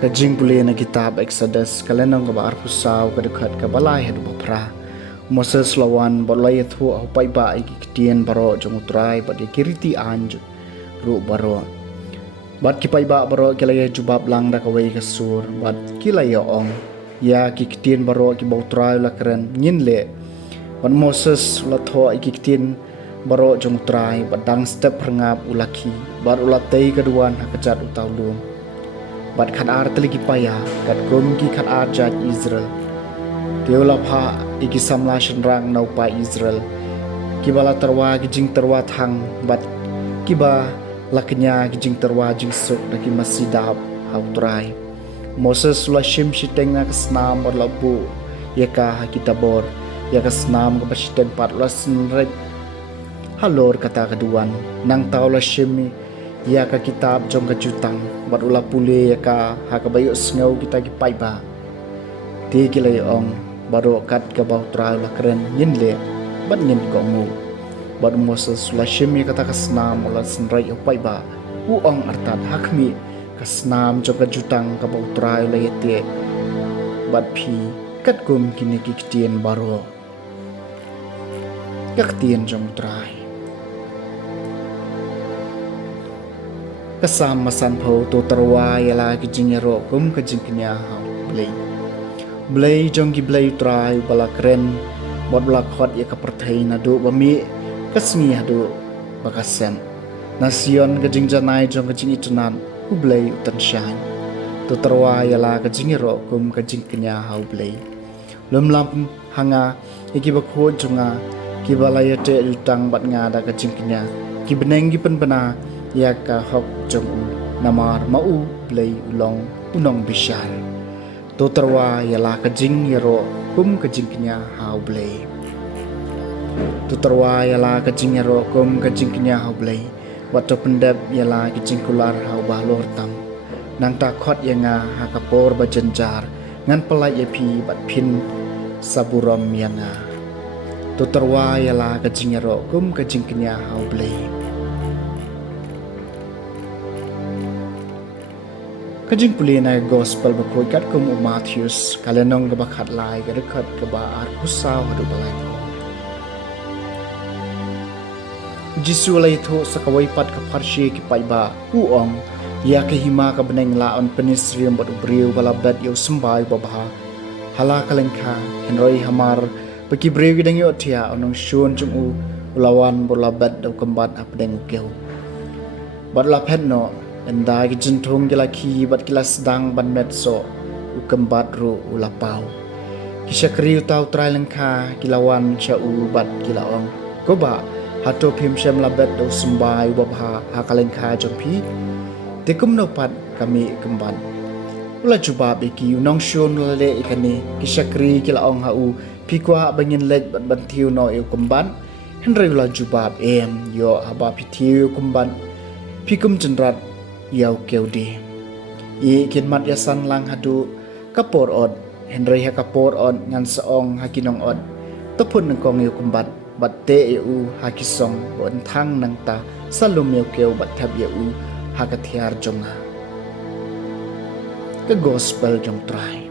Kajing puli na kitab Exodus kalenong ka baar pusaw kadukhat ka balay hadu bapra Moses lawan balay thu au pai ba ikitien baro jong utrai ba kiriti anj ru baro bat ki pai ba baro kilaya jubab lang da kawai kasur bat kilaya ong ya kikitien baro ki bautrai la keren nyinle ban Moses la tho ikitien baro jong utrai ba dang step rangap ulaki bar ulatei kaduan hakajat utaulum bat khat ar teligi paya kat gom ki khat ar jat Israel teola pha iki samla shenrang nau pa Israel kibala terwa gijing terwa thang bat kiba laknya gijing terwa jing sok daki masidab hautrai Moses la shim shiteng na kasnam bor labu yaka kitabor yaka snam ka bashiten pat lasen rek halor kata keduan nang taula shimi ya ka kitab jong ka jutang bat ula pule ya ka ha ka bayo sngo kita ki pai ba ti kilay ong baro kat ka baw tra la kren yin le bat ngin ko mu bat Moses la shimi kata ka snam ula snrai o pai ba u ong artat hakmi ka snam jong ka jutang ka baw tra la yete bat phi kat kum kini ki kitien baro yak tien jong trai kasam masan pho to tarwa yala ki jingero kum ka jingknya ha blei jong ki blei trai bala kren bod bala khot ya ka perthai na do bami kasmi hadu bakasen nasion ka jingjanai jong ka jing itunan u blei utan shan to tarwa yala ka jingero kum ka jingknya ha blei lam hanga iki bakho junga ki bala yate utang bat nga da ka jingknya ki beneng gi pen bana ya ka hok jong namar mau blei ulong unong bisan to tarwa yala ka jing yero kum ka jingknya hau blei to tarwa yala ka jing yero kum ka jingknya hau blei wato pendap yala ki jingkular hau balor tam nang ta khot yanga ha ka por ba jenjar ngan pelai epi bat phin saburam yanga to tarwa yala ka jing yero kum ka jingknya hau blei kajing pulina gospel bakoi kat kum Matthews kalenong ga bakhat lai ga rekat ga ba ar husaw hadu balai mo Jisu lai tho sakawai pat ka pharshi ki pai ba u ong ya ke hima ka beneng la on penisrium bot briu bala bet yo sembai ba ba hala kalengkha henroi hamar baki briu gi deng yo thia onong shun chung u ulawan bola bet do kambat apdeng keu bat la phet no enda ki jinthum gila ki bat kilas dang ban met so ukambat ru ulapau kisakri utau trai lengkha kilawan cha u bat kilaong koba hato phim shem labet do sembai babha hakalengkha jompi tekum no pat kami kemban ula juba beki unong shon lale ikani kisakri kilaong ha u pikwa bangin lej bat bantiu no eu kemban henry ula juba em yo haba pitiu kemban pikum jendrat yau keudi i kinmat yasan lang hadu kapor od henry ha kapor od ngan saong hakinong od topun ngkong yu kumbat bat te eu hakisong on thang nang ta salum yau keu bat thab eu hakathiar jonga the gospel jong trai